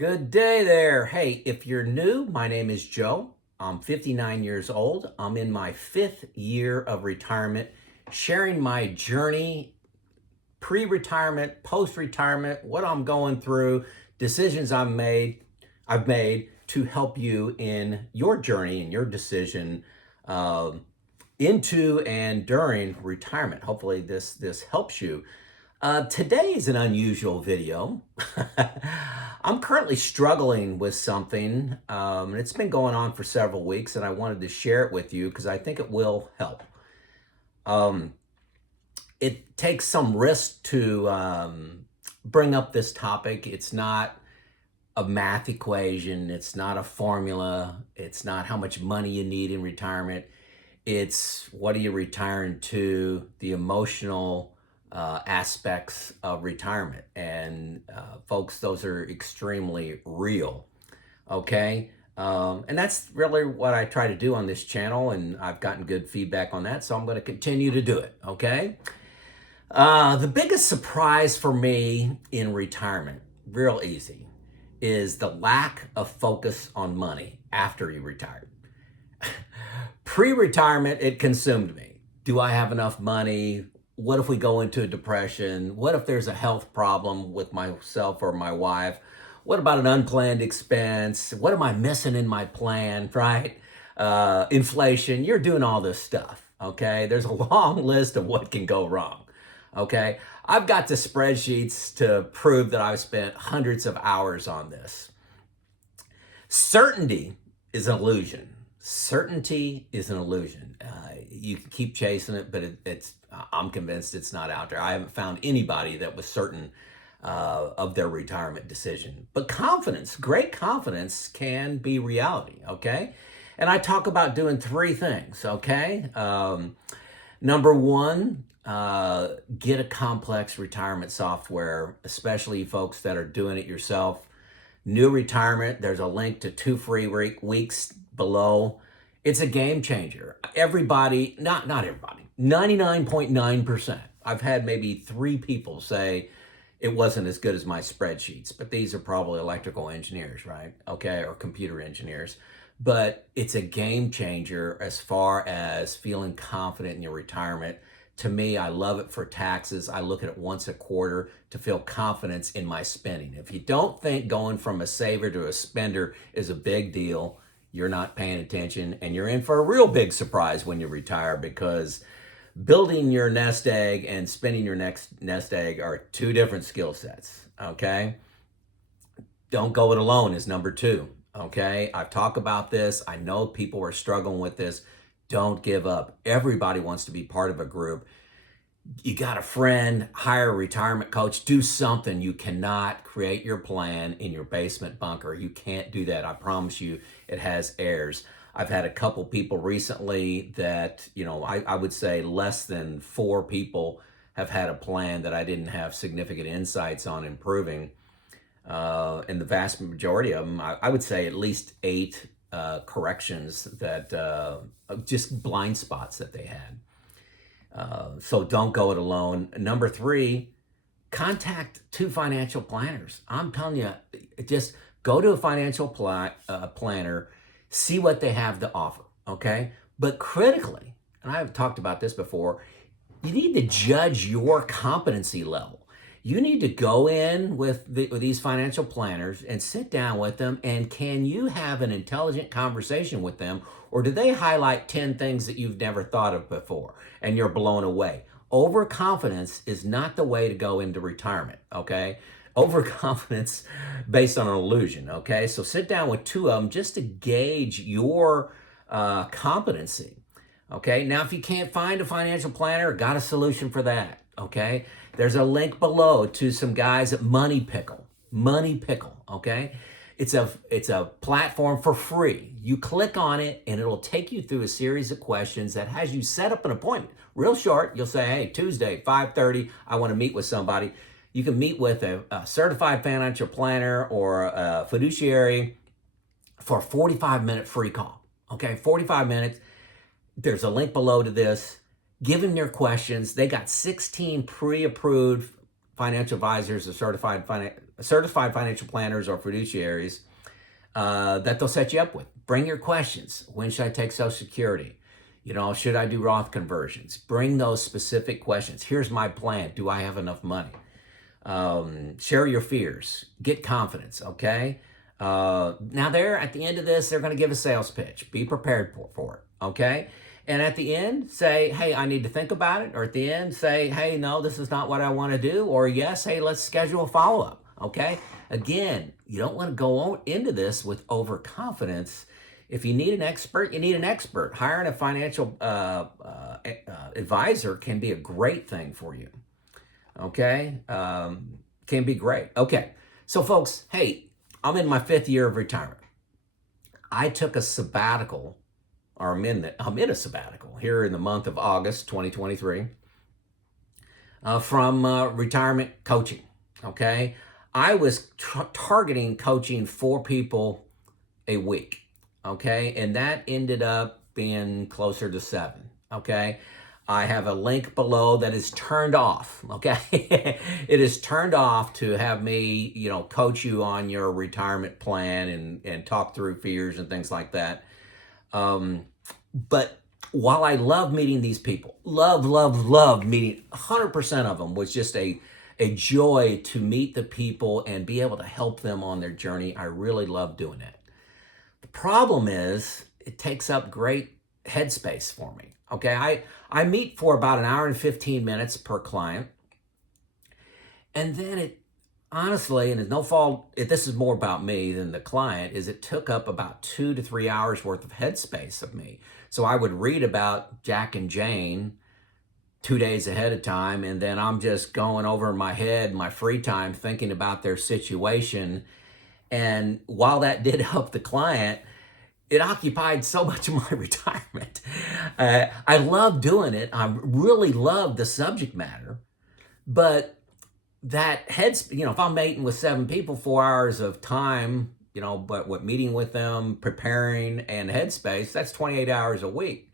Good day there. Hey, if you're new, my name is Joe. I'm 59 years old. I'm in my 5th year of retirement, sharing my journey, pre-retirement, post-retirement, what I'm going through, decisions I've made to help you in your journey and your decision uh, into and during retirement. Hopefully this helps you. Today is an unusual video. I'm currently struggling with something. It's been going on for several weeks, and I wanted to share it with you because I think it will help. Um, it takes some risk to bring up this topic. It's not a math equation. It's not a formula. It's not how much money you need in retirement. It's what are you retiring to, the emotional aspects of retirement. And folks, those are extremely real. Okay. And that's really what I try to do on this channel. And I've gotten good feedback on that. So I'm going to continue to do it. Okay. The biggest surprise for me in retirement, real easy, is the lack of focus on money after you retire. Pre-retirement, it consumed me. Do I have enough money? What if we go into a depression? What if there's a health problem with myself or my wife? What about an unplanned expense? What am I missing in my plan, right? Inflation, you're doing all this stuff, okay? There's a long list of what can go wrong, okay? I've got the spreadsheets to prove that I've spent hundreds of hours on this. Certainty is an illusion. Certainty is an illusion. You can keep chasing it, but I'm convinced it's not out there. I haven't found anybody that was certain of their retirement decision. But confidence, great confidence can be reality, okay? And I talk about doing 3 things, okay? Number 1, get a complex retirement software, especially folks that are doing it yourself. New retirement, there's a link to 2 free weeks below. It's a game changer. Everybody, not everybody, 99.9%. I've had maybe 3 people say it wasn't as good as my spreadsheets, but these are probably electrical engineers, right? Okay, or computer engineers. But it's a game changer as far as feeling confident in your retirement. To me, I love it for taxes. I look at it once a quarter to feel confidence in my spending. If you don't think going from a saver to a spender is a big deal, you're not paying attention, and you're in for a real big surprise when you retire, because building your nest egg and spending your next nest egg are 2 different skill sets, okay? Don't go it alone is number 2, okay? I've talked about this. I know people are struggling with this. Don't give up. Everybody wants to be part of a group. You got a friend, hire a retirement coach, do something. You cannot create your plan in your basement bunker. You can't do that. I promise you, it has errors. I've had a couple people recently that, I would say less than 4 people have had a plan that I didn't have significant insights on improving. And the vast majority of them, I would say at least 8 corrections that just blind spots that they had. So don't go it alone. Number 3, contact 2 financial planners. I'm telling you, just go to a financial planner, see what they have to offer, okay? But critically, and I've talked about this before, you need to judge your competency level. You need to go in with these financial planners and sit down with them, and can you have an intelligent conversation with them, or do they highlight 10 things that you've never thought of before and you're blown away? Overconfidence is not the way to go into retirement, okay? Overconfidence based on an illusion, okay? So sit down with 2 of them just to gauge your competency, okay? Now, if you can't find a financial planner, got a solution for that, okay? There's a link below to some guys at Pickle, okay? It's a platform for free. You click on it and it'll take you through a series of questions that has you set up an appointment. Real short, you'll say, hey, Tuesday, 5:30, I want to meet with somebody. You can meet with a certified financial planner or a fiduciary for a 45-minute free call, okay? 45 minutes. There's a link below to this. Give them your questions. They got 16 pre-approved financial advisors or certified certified financial planners or fiduciaries that they'll set you up with. Bring your questions. When should I take Social Security? Should I do Roth conversions? Bring those specific questions. Here's my plan. Do I have enough money? Share your fears. Get confidence, okay? Now at the end of this, they're going to give a sales pitch. Be prepared for it, okay? And at the end, say, hey, I need to think about it. Or at the end, say, hey, no, this is not what I want to do. Or yes, hey, let's schedule a follow-up, okay? Again, you don't want to go into this with overconfidence. If you need an expert, you need an expert. Hiring a financial advisor can be a great thing for you, okay? Can be great. Okay, so folks, hey, I'm in my 5th year of retirement. I took a sabbatical, or I'm in a sabbatical here in the month of August 2023 from retirement coaching, okay? I was targeting coaching 4 people a week, okay? And that ended up being closer to 7, okay? I have a link below that is turned off, okay? It is turned off to have me, coach you on your retirement plan and talk through fears and things like that. But while I love meeting these people, love meeting 100% of them, was just a joy to meet the people and be able to help them on their journey. I really love doing it. The problem is it takes up great headspace for me. Okay, I meet for about an hour and 15 minutes per client. And then it honestly, and it's no fault, this is more about me than the client, is it took up about 2 to 3 hours worth of headspace of me. So I would read about Jack and Jane 2 days ahead of time, and then I'm just going over in my head, my free time, thinking about their situation. And while that did help the client, it occupied so much of my retirement. I love doing it. I really love the subject matter, but that if I'm meeting with 7 people, 4 hours of time, but what meeting with them, preparing, and headspace, that's 28 hours a week.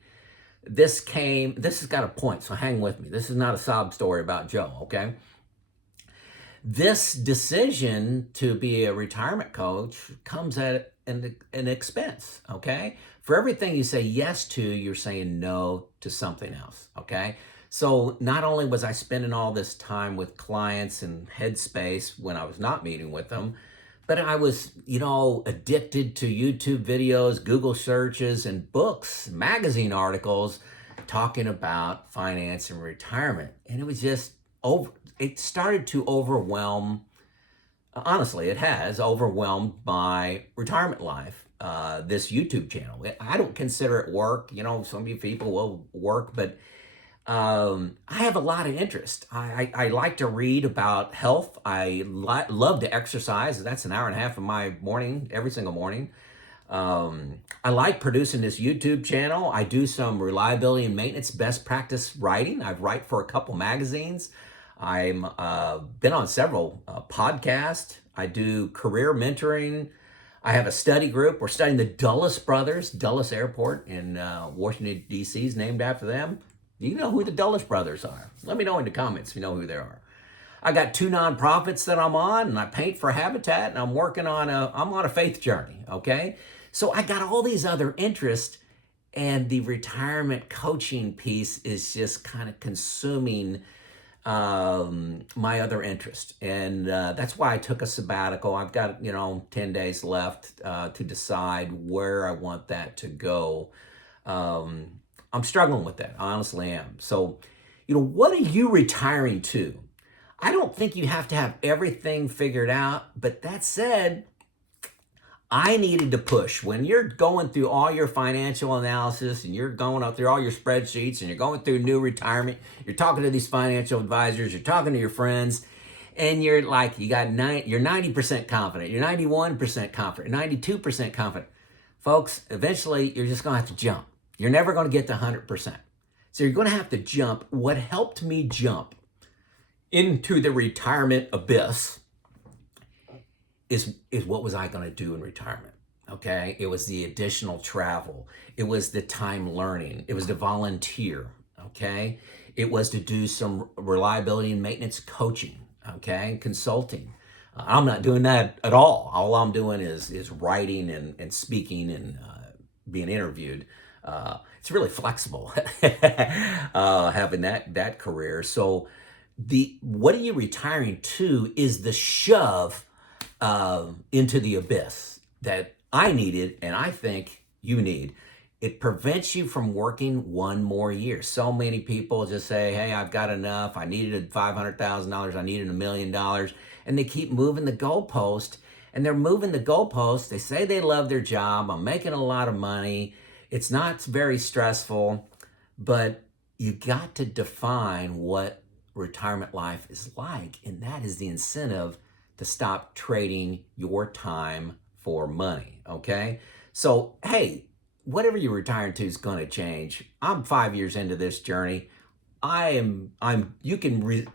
This has got a point, so hang with me. This is not a sob story about Joe, okay? This decision to be a retirement coach comes at an expense, okay? For everything you say yes to, you're saying no to something else, okay? So not only was I spending all this time with clients and headspace when I was not meeting with them, but I was, addicted to YouTube videos, Google searches, and books, magazine articles talking about finance and retirement. And it was just it started to overwhelm, honestly, it has overwhelmed my retirement life, this YouTube channel. I don't consider it work. Some of you people will work, but I have a lot of interest. I like to read about health. I love to exercise. That's an hour and a half of my morning, every single morning. I like producing this YouTube channel. I do some reliability and maintenance best practice writing. I write for a couple magazines. I'm been on several podcasts. I do career mentoring. I have a study group. We're studying the Dulles brothers. Dulles Airport in Washington, D.C. is named after them. Do you know who the Dulles brothers are? Let me know in the comments if you know who they are. I got 2 nonprofits that I'm on, and I paint for Habitat, and I'm on a faith journey, okay? So I got all these other interests, and the retirement coaching piece is just kind of consuming my other interest. And that's why I took a sabbatical. I've got, 10 days left to decide where I want that to go. I'm struggling with that. I honestly am. So, what are you retiring to? I don't think you have to have everything figured out, but that said, I needed to push. When you're going through all your financial analysis and you're going up through all your spreadsheets and you're going through new retirement, you're talking to these financial advisors, you're talking to your friends, and you're like, you're 90% confident, you're 91% confident, 92% confident. Folks, eventually you're just gonna have to jump. You're never gonna get to 100%. So you're gonna have to jump. What helped me jump into the retirement abyss is what was I gonna do in retirement? Okay, it was the additional travel. It was the time learning. It was to volunteer, okay? It was to do some reliability and maintenance coaching, okay, consulting. I'm not doing that at all. All I'm doing is writing and speaking and being interviewed. It's really flexible having that career. So the what are you retiring to is the shove into the abyss that I needed, and I think you need. It prevents you from working one more year. So many people just say, hey, I've got enough. I needed $500,000. I needed $1 million. And they keep moving the goalpost, and they're moving the goalpost. They say they love their job. I'm making a lot of money. It's not very stressful, but you got to define what retirement life is like. And that is the incentive to stop trading your time for money. Okay. So, hey, whatever you're retiring to is going to change. I'm 5 years into this journey. You can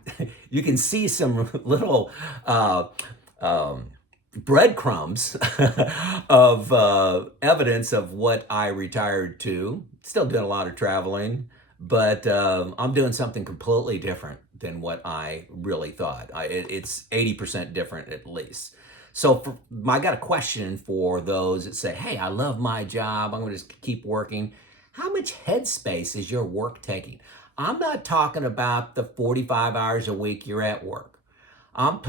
you can see some little breadcrumbs of evidence of what I retired to. Still doing a lot of traveling, but I'm doing something completely different than what I really thought. It's 80% different at least. So I got a question for those that say, hey, I love my job. I'm going to just keep working. How much headspace is your work taking? I'm not talking about the 45 hours a week you're at work. And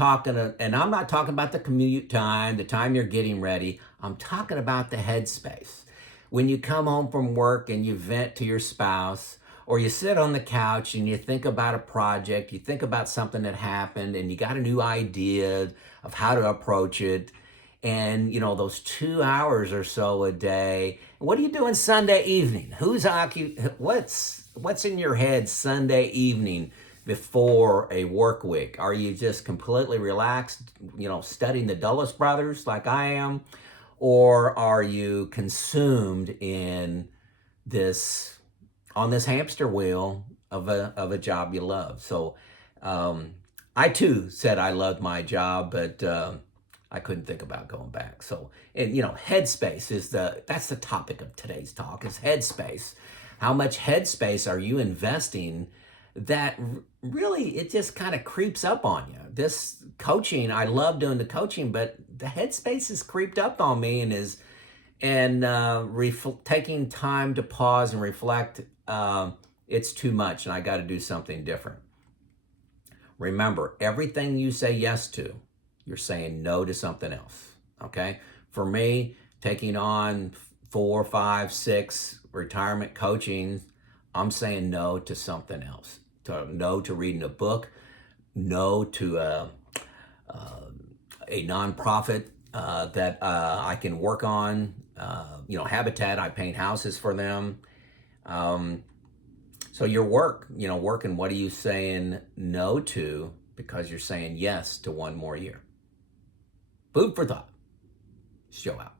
I'm not talking about the commute time, the time you're getting ready. I'm talking about the headspace. When you come home from work and you vent to your spouse, or you sit on the couch and you think about a project, you think about something that happened, and you got a new idea of how to approach it. And those 2 hours or so a day. What are you doing Sunday evening? What's in your head Sunday evening before a work week? Are you just completely relaxed, studying the Dulles brothers like I am? Or are you consumed in on this hamster wheel of a job you love? So I too said I loved my job, but I couldn't think about going back. So, and headspace that's the topic of today's talk, is headspace. How much headspace are you investing that really it just kind of creeps up on you? This coaching, I love doing the coaching, but the headspace has creeped up on me taking time to pause and reflect. It's too much, and I got to do something different. Remember, everything you say yes to, you're saying no to something else. Okay? For me, taking on 4, 5, 6 retirement coaching, I'm saying no to something else. No to reading a book, no to a nonprofit that I can work on. Habitat, I paint houses for them. So your work, working, what are you saying no to because you're saying yes to one more year? Food for thought. Show out.